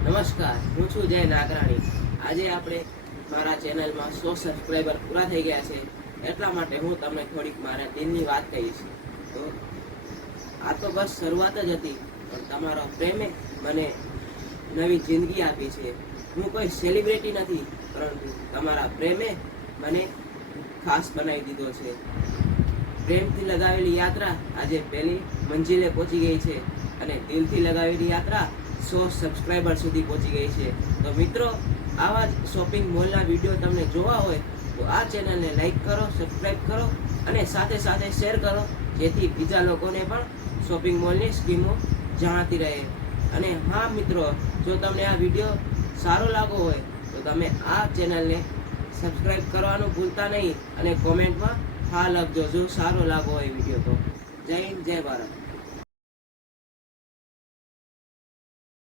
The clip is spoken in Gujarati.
નમસ્કાર, હું છું જય નાગરાણી. આજે આપણે મારા ચેનલમાં 100 સબસ્ક્રાઈબર પૂરા થઈ ગયા છે, એટલા માટે હું તમને થોડીક મારા દિલની વાત કહીશ. તો આ તો બસ શરૂઆત જ હતી, પણ તમારો પ્રેમે મને નવી જિંદગી આપી છે. હું કોઈ સેલિબ્રિટી નથી, પરંતુ તમારા પ્રેમે મને ખાસ બનાવી દીધો છે. પ્રેમથી લગાવેલી યાત્રા આજે પહેલી મંજિલે પહોંચી ગઈ છે અને દિલથી લગાવેલી યાત્રા 100 સબસ્ક્રાઈબર સુધી પહોંચી ગઈ છે. તો મિત્રો, આવા જ શોપિંગ મોલના વિડીયો તમને જોવા હોય તો આ ચેનલને લાઈક કરો, સબસ્ક્રાઈબ કરો અને સાથે સાથે શેર કરો, જેથી બીજા લોકોને પણ શોપિંગ મોલની સ્કીમો જણાતી રહે. અને હા મિત્રો, જો તમને આ વિડીયો સારો લાગ્યો હોય તો તમે આ ચેનલને સબસ્ક્રાઈબ કરવાનું ભૂલતા નહીં અને કોમેન્ટમાં હા લખજો જો સારો લાગ્યો હોય વિડીયો. તો જય હિન્દ, જય ભારત.